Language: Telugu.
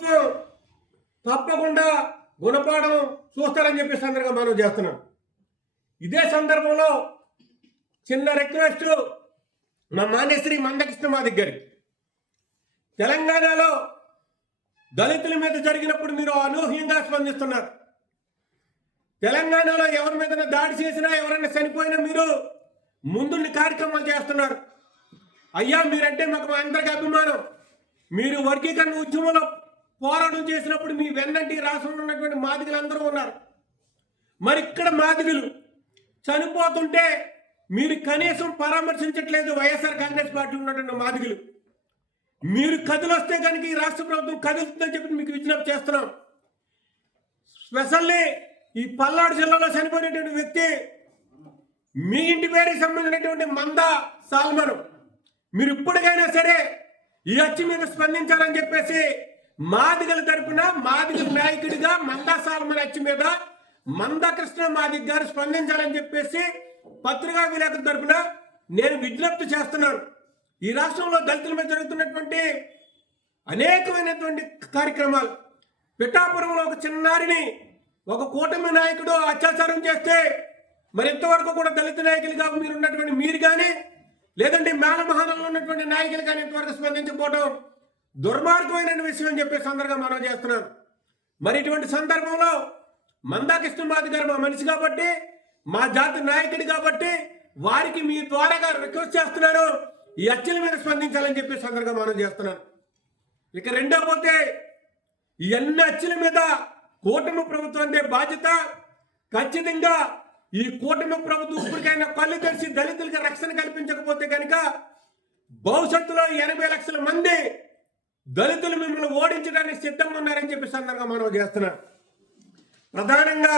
ప్రభుత్వం తప్పకుండా గుణపాఠం చూస్తారని చెప్పి సందర్భంగా మనం చేస్తున్నాం. ఇదే సందర్భంలో చిన్న రిక్వెస్ట్ మా మాన్యశ్రీ మందకృష్ణ మాదిగ గారికి, తెలంగాణలో దళితుల మీద జరిగినప్పుడు మీరు అనూహ్యంగా స్పందిస్తున్నారు. తెలంగాణలో ఎవరి మీద దాడి చేసినా ఎవరైనా చనిపోయినా మీరు ముందుండి కార్యక్రమాలు చేస్తున్నారు. అయ్యా మీరంటే మాకు అందరికీ అభిమానం. మీరు వర్గీకరణ ఉద్యమంలో పోరాటం చేసినప్పుడు మీ వెన్నంటి రాష్ట్రంలో ఉన్నటువంటి మాదిగలందరూ ఉన్నారు. మరి ఇక్కడ మాదిగలు చనిపోతుంటే మీరు కనీసం పరామర్శించట్లేదు. వైఎస్ఆర్ కాంగ్రెస్ పార్టీలో ఉన్నటువంటి మాదిగలు మీరు కదిలొస్తే కనుక ఈ రాష్ట్ర ప్రభుత్వం కదులుతుందని చెప్పి మీకు విజ్ఞప్తి చేస్తున్నాం. స్పెషల్లీ ఈ పల్నాడు జిల్లాలో చనిపోయినటువంటి వ్యక్తి మీ ఇంటి పేరుకి సంబంధించినటువంటి మందా సాల్మన్, మీరు ఇప్పటికైనా సరే ఈ హత్య మీద స్పందించాలని చెప్పేసి మాదిగల తరపున మాదిగల నాయకుడిగా మందా సాల్మన్ హత్య మీద మందకృష్ణ మాదిగ గారు స్పందించాలని చెప్పేసి పత్రికా విలేకరుల తరపున నేను విజ్ఞప్తి చేస్తున్నాను. ఈ రాష్ట్రంలో దళితుల మీద జరుగుతున్నటువంటి అనేకమైనటువంటి కార్యక్రమాలు, పిఠాపురంలో ఒక చిన్నారిని ఒక కూటమి నాయకుడు అత్యాచారం చేస్తే మరి ఇంతవరకు కూడా దళిత నాయకులుగా మీరు ఉన్నటువంటి మీరు కానీ లేదంటే మేళమహానంలో ఉన్నటువంటి నాయకులు కానీ ఇంతవరకు స్పందించకపోవడం దుర్మార్గమైన విషయం అని చెప్పే సందర్భంగా మనం చేస్తున్నాం. మరి ఇటువంటి సందర్భంలో మందాకృష్ణ మాదిగ గారు మా మనిషి కాబట్టి, మా జాతి నాయకుడు కాబట్టి వారికి మీ ద్వారాగా రిక్వెస్ట్ చేస్తున్నాను, ఈ హత్యల మీద స్పందించాలని చెప్పే సందర్భంగా మనం చేస్తున్నాం. ఇక రెండో పోతే ఈ అన్ని హత్యల మీద కూటమి ప్రభుత్వం బాధ్యత. ఖచ్చితంగా ఈ కూటమి ప్రభుత్వం ఇప్పటికైనా కళ్ళు తెరిచి దళితులకి రక్షణ కల్పించకపోతే కనుక భవిష్యత్తులో 80 లక్షల మంది దళితులు మిమ్మల్ని ఓడించడానికి సిద్ధంగా ఉన్నారని చెప్పి సందర్భంగా మనం చేస్తున్నాం. ప్రధానంగా